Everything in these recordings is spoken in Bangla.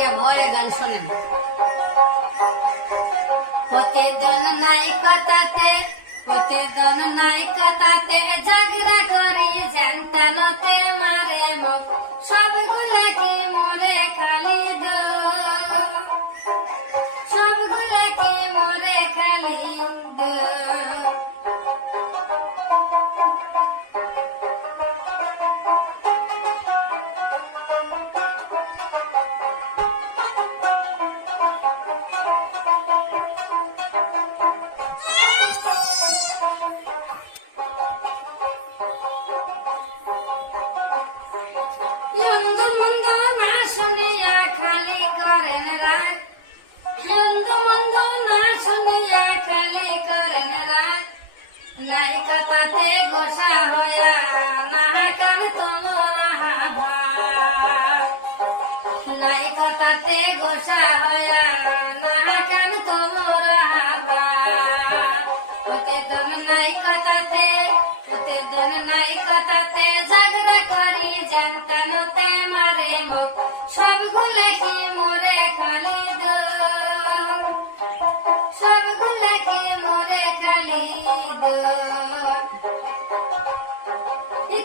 মারিয়া ভয়ে গান শোনেন। প্রতিদিন নাই কথাতে, প্রতিদিন নাই কথাতে ঝগড়া করি জানতানতে মারে মুখ, সবগুলা কি মোরে খালি দো, সবগুলা কি মোরে খালি দো। হিন্দু মন্দ না শুনিয়া খালি করেন রাগ, হিন্দু মন্দ না শুনিয়া খালি করেন রাগ, নাই কথাতে গোসা হইয়া না কান তোমরা ভাগ, নাই কথাতে গোসা হইয়া না কান তোমরা ভাগ। প্রতিদিন নাই কথাতে, প্রতিদিন নাই কথাতে ঝগড়া করি জানতানতে মারে মুখ, সবগুলা কি মোরে খালি দো, সবগুলা কি মোরে খালি দো।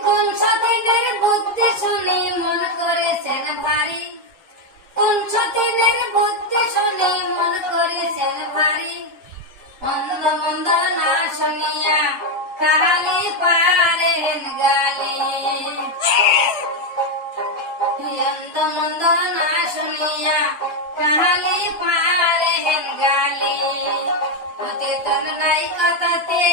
কোন সতীনের বুদ্ধি শুনি মন করেছেন ভারী, কোন সতীনের বুদ্ধি শুনি মন করেছেন ভারী, মন্দ মন্দ না শুনিয়া কাহালি পারেন গালি, মন্দ মন্দ না শুনিয়া কাহালি পারেন গালি। প্রতিদিন নাই কথাতে